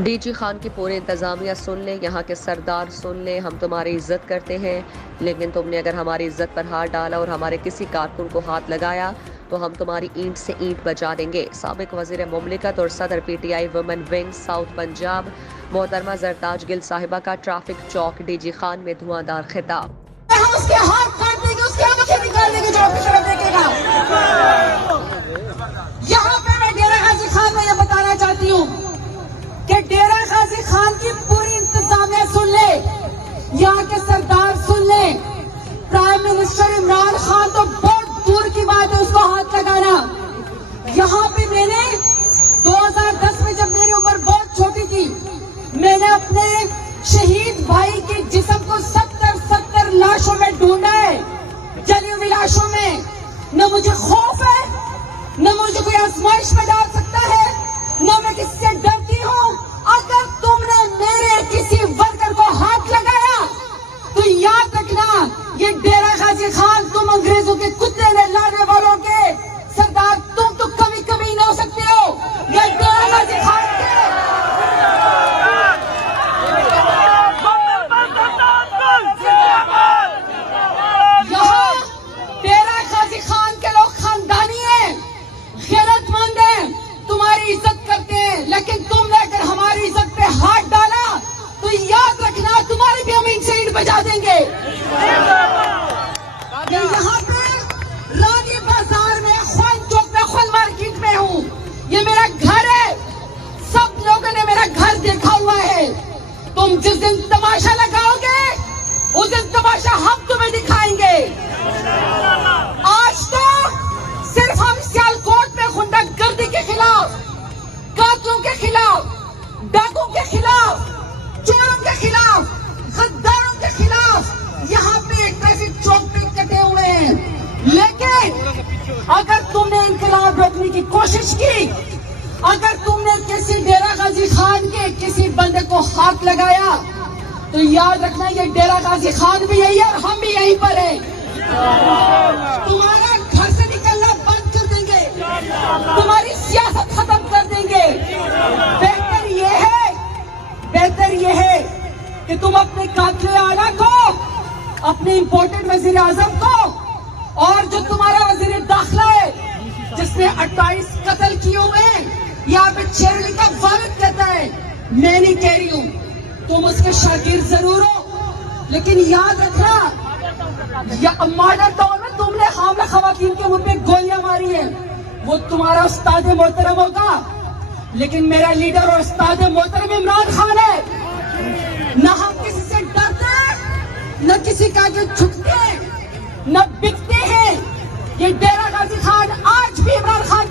DG Khan की पूरी इंतज़ामिया सुन ले, यहाँ के सरदार सुन ले, हम तुम्हारी इज्जत करते हैं, लेकिन तुमने अगर हमारी इज्जत पर हाथ डाला और हमारे किसी कारकुन को हाथ लगाया तो हम तुम्हारी ईंट से ईंट बजा देंगे। साबिक वज़ीर मुमलिकत और सदर PTI women wing south Punjab मोहतरमा जरताज गिल साहिबा का ट्रैफिक चौक डीजी खान में धुआंधार खिताब। उसके हाथ काट देंगे, उसके आंखें निकाल देंगे जो आपको देखेगा। यहाँ पे मैं डेरा गाजी खान में यह बताना चाहती हूँ कि डेरा गाजी खान की पूरी इंतजामिया सुन ले, यहाँ के सरदार सुन ले। प्राइम मिनिस्टर इमरान खान तो बहुत दूर की बात है उसको हाथ लगाना। यहाँ पे मैंने 2010 में जब मेरी उम्र बहुत छोटी थी, मैंने अपने शहीद भाई के जिस्म को 70 लाशों में ढूंढा है, जली हुई लाशों में। न मुझे खौफ है, न मुझे कोई आजमाइश में डाल सकता है, न मैं किससे डरती हूँ। अगर तुमने मेरे किसी वर्कर को हाथ लगाया तो याद रखना, ये डेरा गाजी खान, तुम अंग्रेजों के कुत्ते में लाने वालों के सरदार, तुम तो कभी कभी न हो सकते हो। ये डेरा गाजी खान के यहाँ डेरा गाजी खान के लोग खानदानी हैं, गैरतमंद हैं, तुम्हारी इज्जत करते हैं, लेकिन तुमने अगर हमारी इज्जत पे हाथ डाला तो याद रखना तुम्हारी भी हम इनसे ईंट बजा देंगे। यहाँ पे रानी बाजार में, खान चौक में, खान मार्केट में हूँ, ये मेरा घर है, सब लोगों ने मेरा घर देखा हुआ है। तुम जिस दिन तमाशा लगाओगे उस दिन तमाशा हम तुम्हें दिखाएंगे। आज तो सिर्फ हम सियालकोट में गुंडागर्दी के खिलाफ, कातलों के खिलाफ, डाकुओं के खिलाफ, चोरों के खिलाफ, गद्दारों के खिलाफ यहाँ पे ट्रैफिक चौक पे कटे हुए हैं। लेकिन अगर तुमने इंकलाब रोकने की कोशिश की, अगर तुमने किसी डेरा गाजी खान के किसी बंदे को हाथ लगाया तो याद रखना, ये डेरा गाजी खान भी यही है और हम भी यहीं पर हैं। तुम्हारा घर से निकलना बंद कर देंगे, तुम्हारी सियासत खत्म कर देंगे। बेहतर ये है कि तुम अपने कातिल आला को, अपने इम्पोर्टेड वजीर आजम को, और जो तुम्हारा वजीर दाखिला है जिसने 28 कत्ल किए हुए, यहाँ पे चेरली का वालिद कहता है, मैं नहीं कह रही हूँ, तुम उसके शागिर्द जरूर हो, लेकिन याद रखना, या मॉडर्न दौर में तुमने हामला खवातीन के मुंह पे गोलियां मारी है, वो तुम्हारा उस्ताद मोहतरम होगा, लेकिन मेरा लीडर और उस्ताद मोहतरम इमरान खान है। न हम किसी से डरते, न किसी का आगे झुकते, न